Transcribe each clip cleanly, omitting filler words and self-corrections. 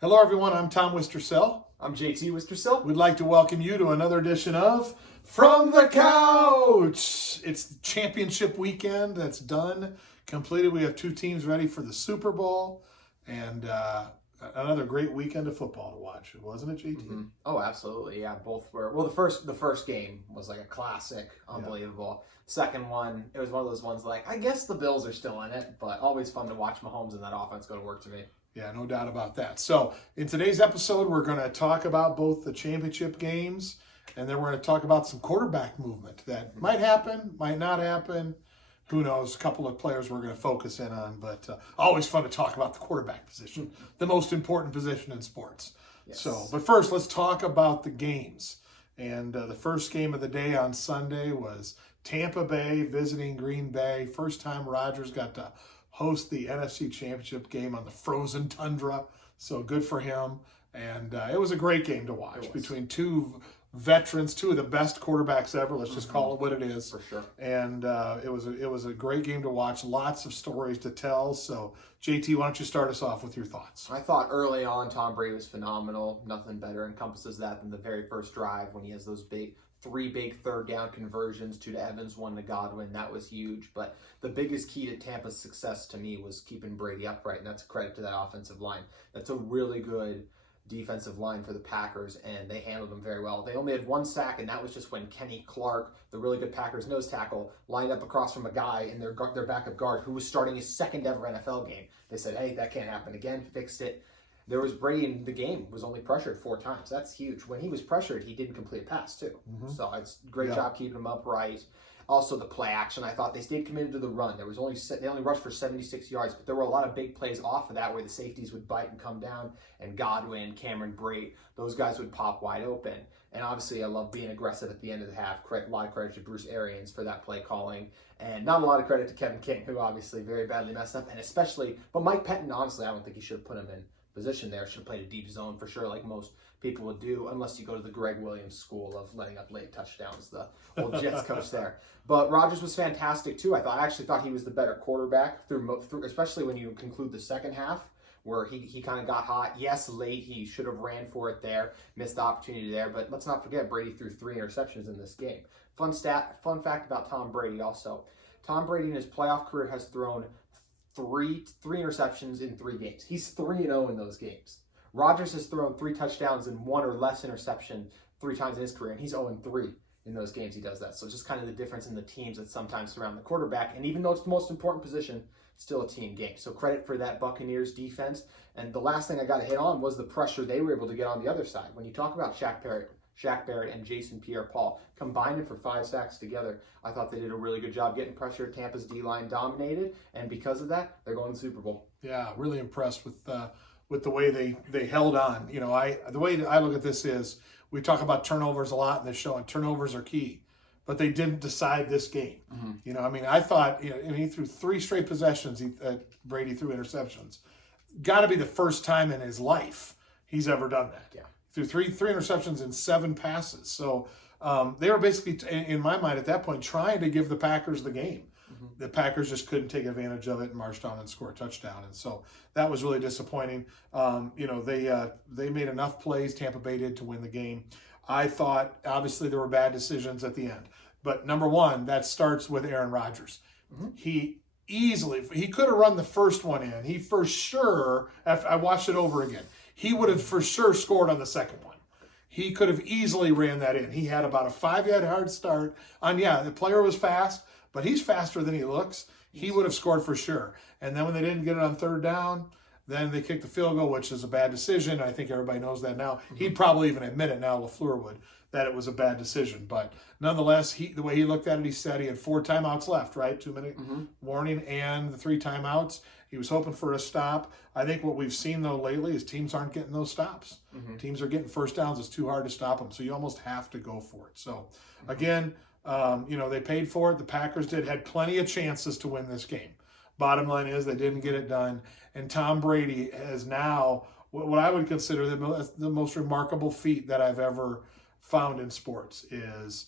Hello, everyone. I'm Tom Wistrcill. I'm JT Wistrcill. We'd like to welcome you to another edition of From the Couch. It's the championship weekend that's done, completed. We have two teams ready for the Super Bowl, and another great weekend of football to watch, wasn't it, JT? Mm-hmm. Oh, absolutely. Yeah, both were. Well, the first game was like a classic, unbelievable. Yeah. Second one, it was one of those ones like, I guess the Bills are still in it, but always fun to watch Mahomes and that offense go to work to me. Yeah, no doubt about that. So in today's episode, we're going to talk about both the championship games, and then we're going to talk about some quarterback movement that might happen, might not happen. Who knows? A couple of players we're going to focus in on, but always fun to talk about the quarterback position, the most important position in sports. Yes. But first, let's talk about the games. And the first game of the day on Sunday was Tampa Bay visiting Green Bay. First time Rodgers got to host the NFC Championship game on the frozen tundra. So good for him. And it was a great game to watch between two veterans, two of the best quarterbacks ever. Let's just call it what it is. For sure. And it was a great game to watch. Lots of stories to tell. So JT, why don't you start us off with your thoughts? I thought early on Tom Brady was phenomenal. Nothing better encompasses that than the very first drive when he has those three big third down conversions, 2 to Evans, 1 to Godwin. That was huge. But the biggest key to Tampa's success to me was keeping Brady upright, and that's a credit to that offensive line. That's a really good defensive line for the Packers, and they handled them very well. They only had 1 sack, and that was just when Kenny Clark, the really good Packers nose tackle, lined up across from a guy in their backup guard who was starting his second ever NFL game. They said, hey, that can't happen again, fixed it. There was Brady in the game, was only pressured 4 times. That's huge. When he was pressured, he didn't complete a pass too. Mm-hmm. So it's a great job keeping him upright. Also the play action, I thought they stayed committed to the run. They only rushed for 76 yards, but there were a lot of big plays off of that where the safeties would bite and come down, and Godwin, Cameron Brate, those guys would pop wide open. And obviously I love being aggressive at the end of the half. A lot of credit to Bruce Arians for that play calling, and not a lot of credit to Kevin King, who obviously very badly messed up, but Mike Pettin, honestly, I don't think he should have put him in position there. Should have played a deep zone for sure, like most people would do, unless you go to the Greg Williams school of letting up late touchdowns, the old Jets coach there. But Rodgers was fantastic too. I actually thought he was the better quarterback through especially when you conclude the second half, where he kind of got hot. Yes, late, he should have ran for it there, missed the opportunity there, but let's not forget Brady threw 3 interceptions in this game. Fun fact about Tom Brady also. Tom Brady in his playoff career has thrown three interceptions in 3 games. He's 3-0 in those games. Rodgers has thrown 3 touchdowns and 1 or less interception 3 times in his career, and he's 0-3 in those games he does that. So it's just kind of the difference in the teams that sometimes surround the quarterback. And even though it's the most important position, still a team game. So credit for that Buccaneers defense. And the last thing I got to hit on was the pressure they were able to get on the other side. When you talk about Shaq Barrett and Jason Pierre-Paul combining for 5 sacks together, I thought they did a really good job getting pressure. Tampa's D-line dominated, and because of that, they're going to the Super Bowl. Yeah, really impressed with the way they held on. You know, the way I look at this is we talk about turnovers a lot in this show, and turnovers are key, but they didn't decide this game. Mm-hmm. You know, I mean, I thought, and he threw 3 straight possessions. Brady threw interceptions. Got to be the first time in his life he's ever done that. Yeah. Threw three interceptions in 7 passes. So they were basically, in my mind at that point, trying to give the Packers the game. Mm-hmm. The Packers just couldn't take advantage of it and marched on and scored a touchdown. And so that was really disappointing. They made enough plays, Tampa Bay did, to win the game. I thought, obviously, there were bad decisions at the end. But number one, that starts with Aaron Rodgers. Mm-hmm. He could have run the first one in. He for sure, after I watched it over again, he would have for sure scored on the second one. He could have easily ran that in. He had about a 5-yard start. The player was fast, but he's faster than he looks. He would have scored for sure. And then when they didn't get it on 3rd down, then they kicked the field goal, which is a bad decision. I think everybody knows that now. Mm-hmm. He'd probably even admit it now, LaFleur would, that it was a bad decision. But nonetheless, the way he looked at it, he said he had 4 timeouts left, right? 2-minute warning and the 3 timeouts. He was hoping for a stop. I think what we've seen, though, lately is teams aren't getting those stops. Mm-hmm. Teams are getting first downs. It's too hard to stop them. So you almost have to go for it. So, again, they paid for it. The Packers had plenty of chances to win this game. Bottom line is they didn't get it done. And Tom Brady has now what I would consider the most remarkable feat that I've ever found in sports is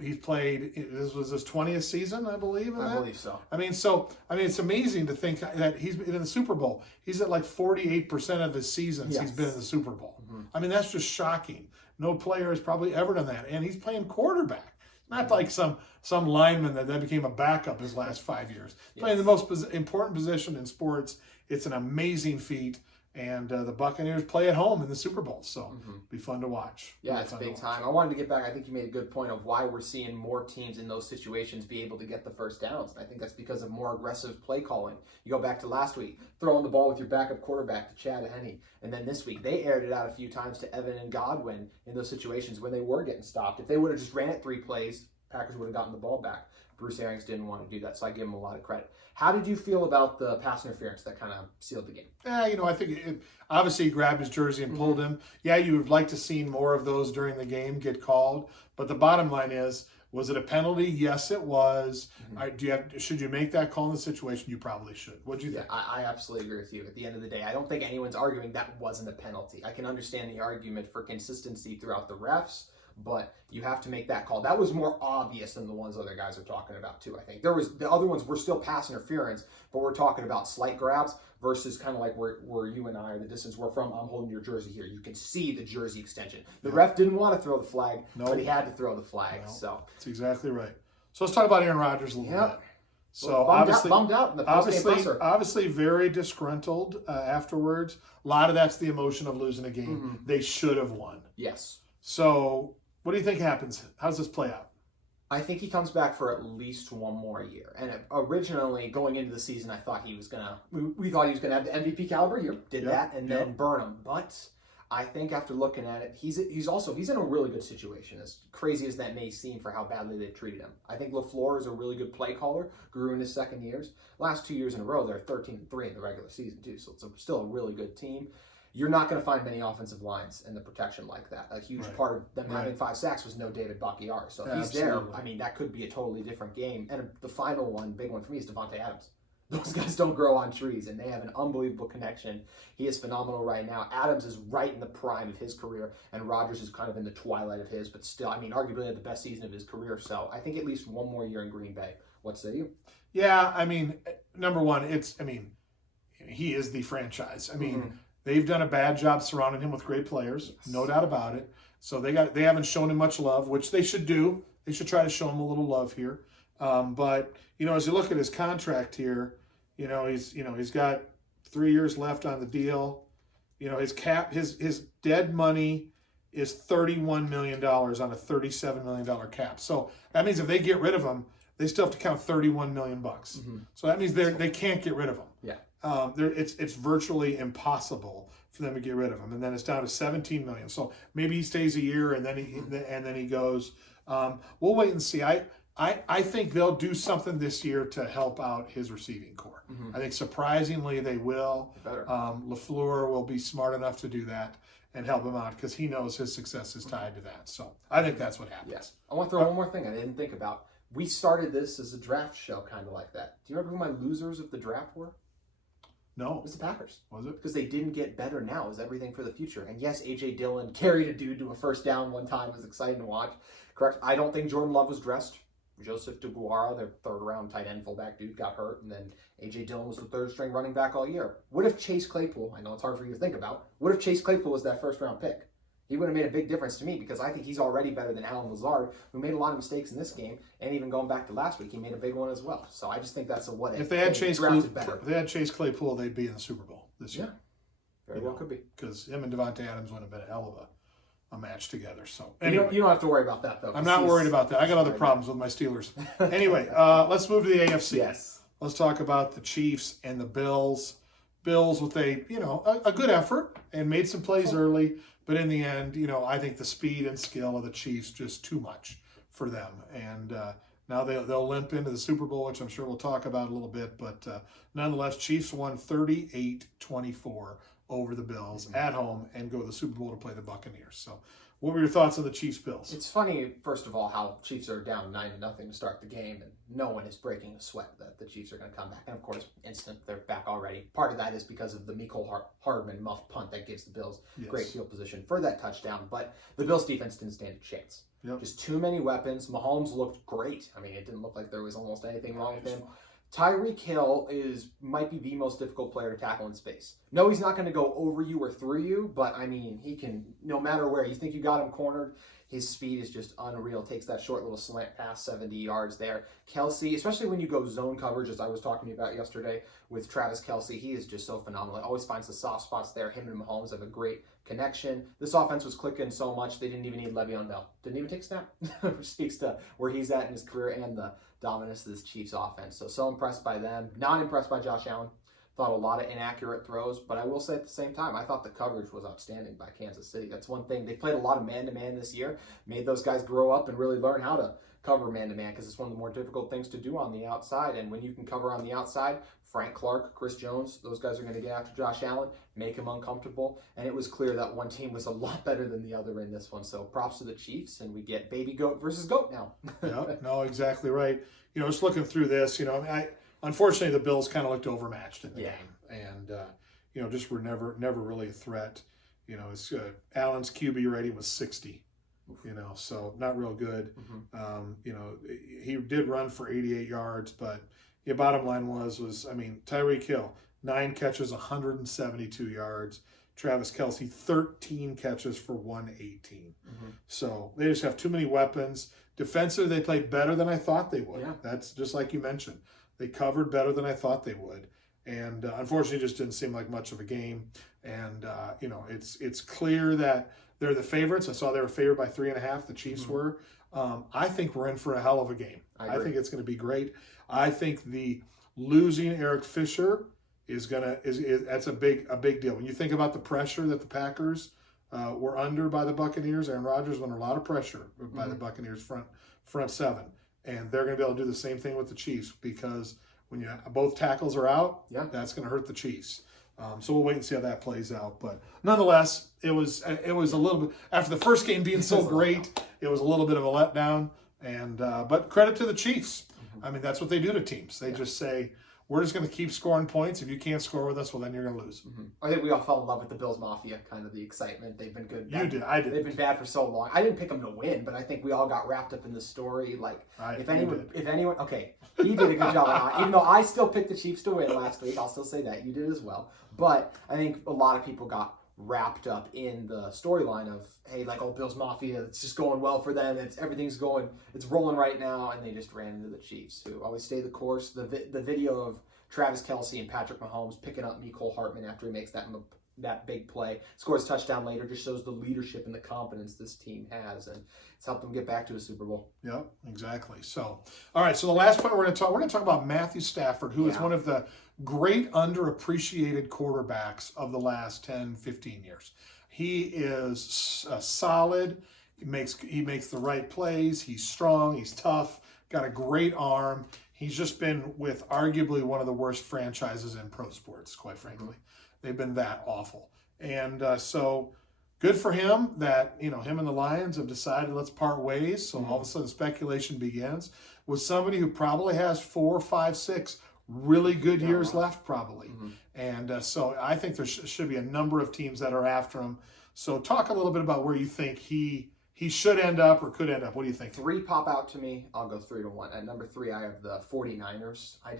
He's played. This was his 20th season, I believe. I believe so. It's amazing to think that he's been in the Super Bowl. He's at like 48% of his seasons. Yes. He's been in the Super Bowl. Mm-hmm. That's just shocking. No player has probably ever done that, and he's playing quarterback. Not like some lineman that became a backup his last 5 years. Yes. Playing the most important position in sports. It's an amazing feat. And the Buccaneers play at home in the Super Bowl, so it'll be fun to watch. Yeah, it's big time. I wanted to get back. I think you made a good point of why we're seeing more teams in those situations be able to get the first downs. And I think that's because of more aggressive play calling. You go back to last week, throwing the ball with your backup quarterback to Chad Henne. And then this week, they aired it out a few times to Evan and Godwin in those situations when they were getting stopped. If they would have just ran it 3 plays, Packers would have gotten the ball back. Bruce Arians didn't want to do that, so I give him a lot of credit. How did you feel about the pass interference that kind of sealed the game? Yeah, I think obviously he grabbed his jersey and pulled him. Yeah, you would like to see more of those during the game get called. But the bottom line is, was it a penalty? Yes, it was. Should you make that call in the situation? You probably should. What do you think? I absolutely agree with you. At the end of the day, I don't think anyone's arguing that wasn't a penalty. I can understand the argument for consistency throughout the refs, but you have to make that call. That was more obvious than the ones other guys are talking about too, I think. The other ones were still pass interference, but we're talking about slight grabs versus kind of like where you and I are, the distance we're from. I'm holding your jersey here. You can see the jersey extension. The ref didn't want to throw the flag, but he had to throw the flag. So that's exactly right. So let's talk about Aaron Rodgers a little bit. So bummed out in the obviously very disgruntled afterwards. A lot of that's the emotion of losing a game. They should have won. Yes. So what do you think happens? How does this play out? I think he comes back for at least one more year. And originally, going into the season, I thought he was we thought he was gonna have the MVP caliber year. Did that and then burn him. But I think after looking at it, he's in a really good situation. As crazy as that may seem for how badly they treated him, I think LaFleur is a really good play caller. Grew in his second years. Last 2 years in a row, they're 13-3 in the regular season too. So it's still a really good team. You're not going to find many offensive lines in the protection like that. A huge part of them having 5 sacks was no David Bakhtiari. So if he's there, that could be a totally different game. And the final one, big one for me, is Devontae Adams. Those guys don't grow on trees, and they have an unbelievable connection. He is phenomenal right now. Adams is right in the prime of his career, and Rodgers is kind of in the twilight of his, but still, arguably had the best season of his career. So I think at least one more year in Green Bay. What say you? Yeah, number one, he is the franchise. They've done a bad job surrounding him with great players, no doubt about it. So they haven't shown him much love, which they should do. They should try to show him a little love here. But as you look at his contract here, he's got 3 years left on the deal. His cap, his dead money is $31 million on a $37 million cap. So that means if they get rid of him, they still have to count $31 million. So that means they can't get rid of him. Yeah. It's virtually impossible for them to get rid of him, and then it's down to $17 million. So maybe he stays a year, and then he goes. We'll wait and see. I think they'll do something this year to help out his receiving core. I think surprisingly they will. LaFleur will be smart enough to do that and help him out because he knows his success is tied to that. So I think that's what happens. Yes. I want to throw one more thing I didn't think about. We started this as a draft show, kind of like that. Do you remember who my losers of the draft were? No. It was the Packers. Was it? Because they didn't get better now. It was everything for the future. And yes, A.J. Dillon carried a dude to a first down one time. It was exciting to watch. Correct. I don't think Jordan Love was dressed. Joseph DeGuara, their third-round tight end fullback dude, got hurt. And then A.J. Dillon was the third-string running back all year. What if Chase Claypool, I know it's hard for you to think about, what if Chase Claypool was that first-round pick? He would have made a big difference to me because I think he's already better than Alan Lazard, who made a lot of mistakes in this game, and even going back to last week, he made a big one as well. So I just think that's a what if. If they had Chase Claypool, they'd be in the Super Bowl this year. Very well could be. Because him and Devontae Adams would have been a hell of a match together. So anyway, you don't have to worry about that though. I'm not worried about that. I got other problems with my Steelers. Anyway, let's move to the AFC. Yes. Let's talk about the Chiefs and the Bills. Bills with a good effort and made some plays early. But in the end, I think the speed and skill of the Chiefs just too much for them. And now they'll limp into the Super Bowl, which I'm sure we'll talk about a little bit. But nonetheless, Chiefs won 38-24 over the Bills at home and go to the Super Bowl to play the Buccaneers. So What were your thoughts on the Chiefs-Bills? It's funny, first of all, how Chiefs are down 9-0 to start the game, and no one is breaking a sweat that the Chiefs are going to come back. And of course, they're back already. Part of that is because of the Mecole Hardman muffed punt that gives the Bills great field position for that touchdown. But the Bills defense didn't stand a chance. Yep. Just too many weapons. Mahomes looked great. I mean, it didn't look like there was almost anything wrong with him. Tyreek Hill might be the most difficult player to tackle in space. No, he's not going to go over you or through you, but I mean, he can, no matter where. You think you got him cornered, his speed is just unreal. Takes that short little slant pass 70 yards there. Kelce, especially when you go zone coverage, as I was talking to you about yesterday with Travis Kelce, he is just so phenomenal. Always finds the soft spots there. Him and Mahomes have a great connection. This offense was clicking so much, they didn't even need Le'Veon Bell. Didn't even take a snap, which speaks to where he's at in his career and the dominance of this Chiefs offense. So impressed by them. Not impressed by Josh Allen. Thought a lot of inaccurate throws, but I will say at the same time, I thought the coverage was outstanding by Kansas City. That's one thing. They played a lot of man-to-man this year, made those guys grow up and really learn how to cover man-to-man because it's one of the more difficult things to do on the outside. And when you can cover on the outside, Frank Clark, Chris Jones, those guys are going to get after Josh Allen, make him uncomfortable. And it was clear that one team was a lot better than the other in this one. So props to the Chiefs, and we get baby goat versus goat now. Yeah, no, exactly right. Just looking through this, unfortunately the Bills kind of looked overmatched in the game, and just were never really a threat. It's Allen's QB rating was 60. So not real good. He did run for 88 yards, but the bottom line was Tyreek Hill, 9 catches, 172 yards. Travis Kelce, 13 catches for 118. So they just have too many weapons. Defensively, they played better than I thought they would. Yeah. That's just like you mentioned. They covered better than I thought they would. And unfortunately, it just didn't seem like much of a game. And, it's clear that they're the favorites. I saw they were favored by 3.5. The Chiefs were. I think we're in for a hell of a game. I think it's going to be great. I think the losing Eric Fisher is that's a big deal. When you think about the pressure that the Packers were under by the Buccaneers, Aaron Rodgers was under a lot of pressure by the Buccaneers front seven. And they're going to be able to do the same thing with the Chiefs because when both tackles are out, that's going to hurt the Chiefs. So we'll wait and see how that plays out. But nonetheless, it was a little bit, after the first game being so great, it was a little bit of a letdown. And but credit to the Chiefs. That's what they do to teams. They just say, we're just going to keep scoring points. If you can't score with us, well, then you're going to lose. I think we all fell in love with the Bills Mafia, kind of the excitement. They've been good. You did. I did. They've been bad for so long. I didn't pick them to win, but I think we all got wrapped up in the story. If anyone, okay, he did a good job. Even though I still picked the Chiefs to win last week, I'll still say that. You did as well. But I think a lot of people got wrapped up in the storyline of, hey, Bills Mafia, it's just going well for them. Everything's rolling right now. And they just ran into the Chiefs, who always stay the course. The video of Travis Kelce and Patrick Mahomes picking up Mecole Hardman after he makes that big play, scores a touchdown later, just shows the leadership and the confidence this team has, and it's helped them get back to a Super Bowl. Yep, exactly. So, all right, so the last point we're going to talk about Mathew Stafford, who is one of the great underappreciated quarterbacks of the last 10, 15 years. He is solid. He makes the right plays. He's strong. He's tough. Got a great arm. He's just been with arguably one of the worst franchises in pro sports, quite frankly. They've been that awful. And so good for him that, him and the Lions have decided let's part ways. So all of a sudden speculation begins with somebody who probably has 4, 5, 6 really good years left probably. And so I think there should be a number of teams that are after him. So talk a little bit about where you think he should end up or could end up. What do you think? 3 pop out to me. I'll go 3-1. At number 3, I have the 49ers. I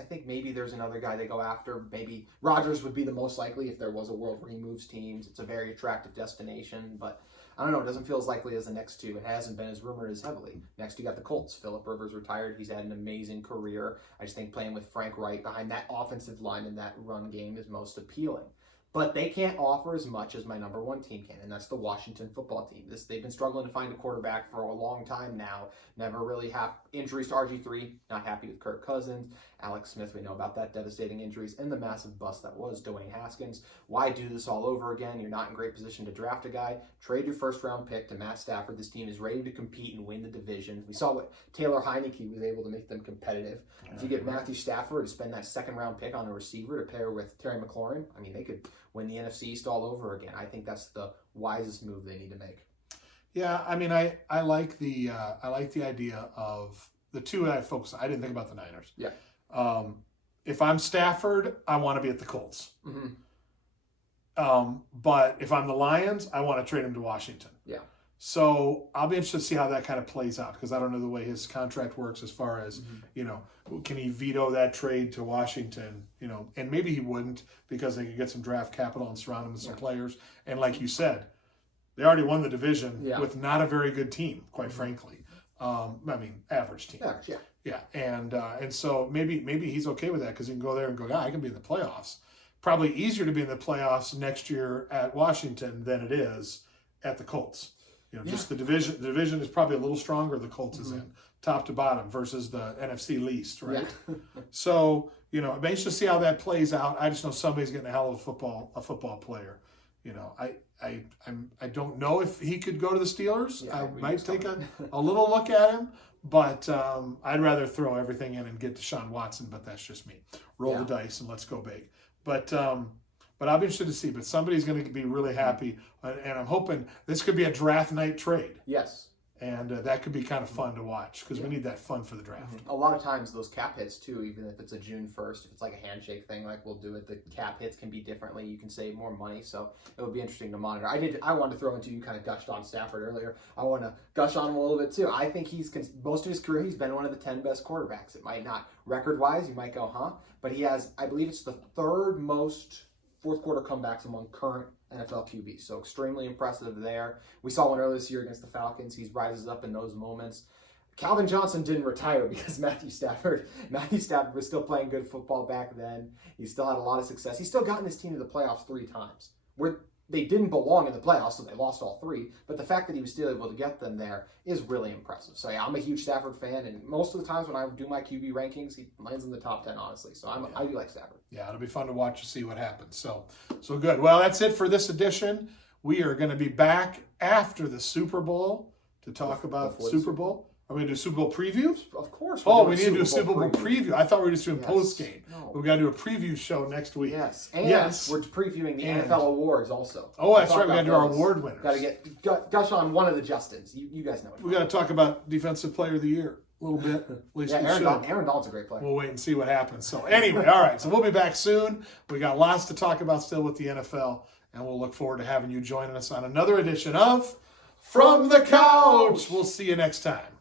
think maybe there's another guy they go after. Maybe Rodgers would be the most likely if there was a world where he moves teams. It's a very attractive destination, but I don't know. It doesn't feel as likely as the next 2. It hasn't been as rumored as heavily. Next, you got the Colts. Phillip Rivers retired. He's had an amazing career. I just think playing with Frank Wright behind that offensive line and that run game is most appealing. But they can't offer as much as my number 1 team can, and that's the Washington football team. They've been struggling to find a quarterback for a long time now. Never really have injuries to RG3, not happy with Kirk Cousins. Alex Smith, we know about that, devastating injuries, and the massive bust that was Dwayne Haskins. Why do this all over again? You're not in great position to draft a guy. Trade your first-round pick to Matt Stafford. This team is ready to compete and win the division. We saw what Taylor Heineke was able to make them competitive. If you get Mathew Stafford to spend that second-round pick on a receiver to pair with Terry McLaurin, they could win the NFC East all over again. I think that's the wisest move they need to make. Yeah, I mean, I like the idea of the two I focus on. I didn't think about the Niners. Yeah. If I'm Stafford, I want to be at the Colts. Mm-hmm. But if I'm the Lions, I want to trade him to Washington. Yeah. So I'll be interested to see how that kind of plays out because I don't know the way his contract works as far as, can he veto that trade to Washington, and maybe he wouldn't because they could get some draft capital and surround him with some players. And like you said, they already won the division with not a very good team, quite frankly. Average team. Yeah. And so maybe he's okay with that because he can go there and go, I can be in the playoffs. Probably easier to be in the playoffs next year at Washington than it is at the Colts. Just the division. The division is probably a little stronger. The Colts is in top to bottom versus the NFC least, right? Yeah. So it makes to see how that plays out. I just know somebody's getting a hell of a football player. I don't know if he could go to the Steelers. Yeah, I might take a little look at him, but I'd rather throw everything in and get Deshaun Watson. But that's just me. Roll the dice and let's go big. But I'll be interested to see. But somebody's going to be really happy, and I'm hoping this could be a draft night trade. Yes. And that could be kind of fun to watch because we need that fun for the draft. A lot of times those cap hits too, even if it's a June 1st, if it's like a handshake thing like we'll do it, the cap hits can be differently. You can save more money, so it would be interesting to monitor. I wanted to throw into, you kind of gushed on Stafford earlier. I want to gush on him a little bit too. I think most of his career he's been one of the 10 best quarterbacks. It might not record-wise, you might go, but he has, I believe it's the third most fourth quarter comebacks among current NFL QBs. So extremely impressive there. We saw one earlier this year against the Falcons. He rises up in those moments. Calvin Johnson didn't retire because Mathew Stafford was still playing good football back then. He still had a lot of success. He's still gotten his team to the playoffs 3 times. Where they didn't belong in the playoffs, so they lost all 3. But the fact that he was still able to get them there is really impressive. So yeah, I'm a huge Stafford fan, and most of the times when I do my QB rankings, he lands in the top 10, honestly. So I do like Stafford. Yeah, it'll be fun to watch to see what happens. So good. Well, that's it for this edition. We are going to be back after the Super Bowl to talk about the Super Bowl. Are we going to do Super Bowl previews? Of course. We need to do a Super Bowl preview. I thought we were just doing post-game. No. We've got to do a preview show next week. Yes. And we're previewing the NFL awards also. Oh, that's right. We got to do our award winners. Got to get gush on one of the Justins. You guys know it. We got to talk about Defensive Player of the Year a little bit. At least we should. Aaron Donald's a great player. We'll wait and see what happens. So anyway, all right. So we'll be back soon. We got lots to talk about still with the NFL, and we'll look forward to having you joining us on another edition of From the Couch. We'll see you next time.